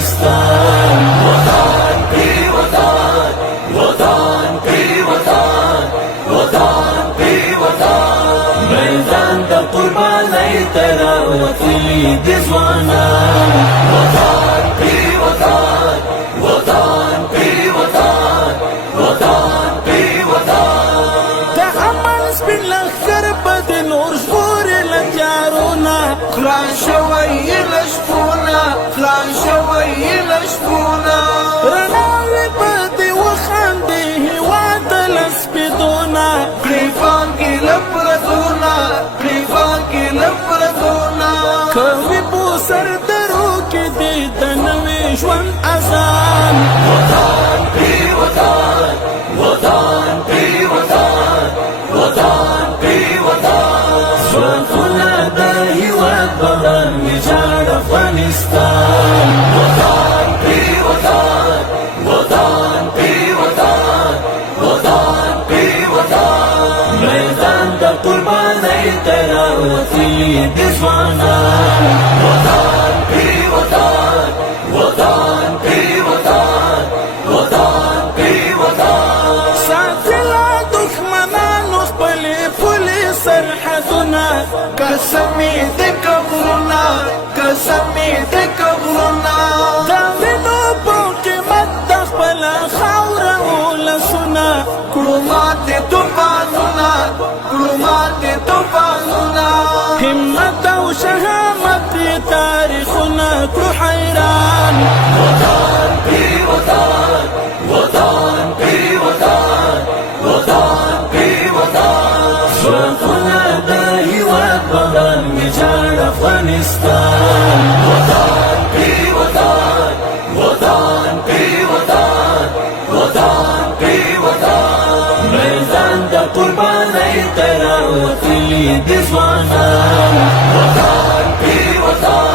افغانستان وطن پی وطن وطن پی وطن وطن پی وطن میدان د قربانۍ ته راوتلي دي ځوانان وطن پی وطن وطن پی وطن وطن پی وطن د امن سپین لښکر به د نور ژغوري له تیارونه خلاص شوی له شپونه خلاص شوی له شپونه رڼاوې به دې وخاندي هېواد ته له سپېدونه پرېږدم کې له پردونه پرېږدم کې له پردونه کوي بو سر درو کې دې د نوي ژوند اذان وطن پی وطن وطن پی وطن وطن پی وطن ژوندونه د هېواد بدن ویجاړ افغانستان وطن پی وطن وطن پی وطن وطن پی وطن میدان د قربانۍ ته راوتلي دي ځوانان وطن پی وطن وطن پی وطن وطن پی وطن ساتي له دښمنانو خپلې پولې سرحدونه قسمې د قبرونه قسمې د قبرونه د وینو په قیمت د خپله خاوره ولسونه کړو ماتې طوفانونه کړو ماتې طوفانونه همت او شهامت دې تاریخونه کړو حیران وطن پی وطن وطن پی وطن وطن پی وطن ژوندونه د هېواد بدن ویجاړ افغانستان وطن پی وطن وطن پی وطن وطن پی وطن میدان د قربانۍ ته راوتلي دي ځوانان وطن پی وطن